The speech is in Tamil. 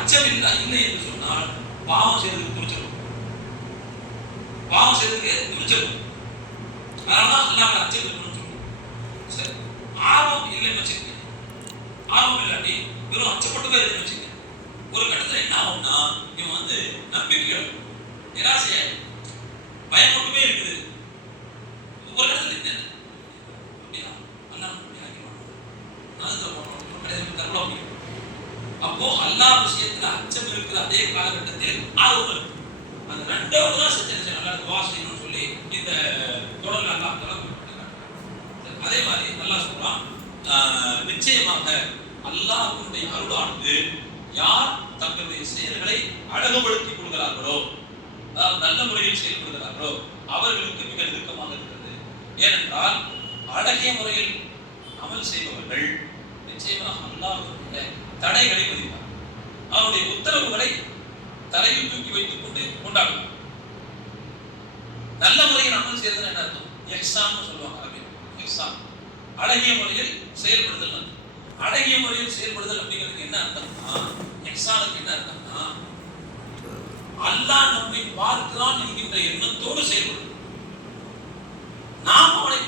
அச்சம் இல்லை என்று சொன்னால் பாவம் செய்வதற்கு துணிச்சலும், பாவம் செய்வதற்கு துணிச்சலும். அதனாலதான் அல்லாஹ் அச்சம் இருக்கணும்னு சொல்லுவோம். சரி, ஆர்வம் இல்லைன்னு வச்சுக்கோங்க. ஆர்வம் இல்லாட்டி வெறும் அச்சப்பட்டு போய் இருக்குன்னு வச்சுக்கோங்க. ஒரு கட்டத்தில் என்ன ஆகும்னா இவன் நம்பிக்கை நிராசையா பயம் மட்டுமே இருக்குது. ஒரு இடத்துல என்ன அப்படியா அல்லாஹ் தருவா முடியும். அப்போ அல்லாஹ் விஷயத்துல அச்சம் இருக்கிற அதே காலகட்டத்தில் ஆர்வம் இருக்கு. அந்த ரெண்டாவது தான் செஞ்சு நல்லா வாசனைன்னு சொல்லி இந்த தொடர்ல அல்லாஹ் அதே மாதிரி அல்லாஹ் சொல்றான், நிச்சயமாக அல்லாஹ்வுடைய அருளானது யார் தங்களுடைய செயல்களை அழகுபடுத்திக் கொள்கிறார்களோ, அதாவது நல்ல முறையில் செயல்படுகிறார்களோ அவர்களுக்கு மிக நெருக்கமாக இருக்கிறது. ஏனென்றால் அழகிய முறையில் அமல் செய்பவர்கள் நிச்சயமாக அல்லாஹ்வுடைய தடைகளை மதிப்பார், அவருடைய உத்தரவுகளை தலையில் தூக்கி வைத்துக் கொண்டு கொண்டாடுவார். நல்ல முறையில் அமல் செய்யறது என்ன அர்த்தம்? இஹ்சான் சொல்லுவாங்க அரபியில். இஹ்சான் அழகிய முறையில் செயல்படுதல். அழகிய முறையில் செயல்படுதல் அப்படிங்கிறதுக்கு என்ன அர்த்தம்னா, இஹ்சானுக்கு என்ன அர்த்தம்னா அல்லாஹ் நம்மை பார்க்கிறான் என்கின்ற எண்ணத்தோடு செயல்படுது. நாம் அவனை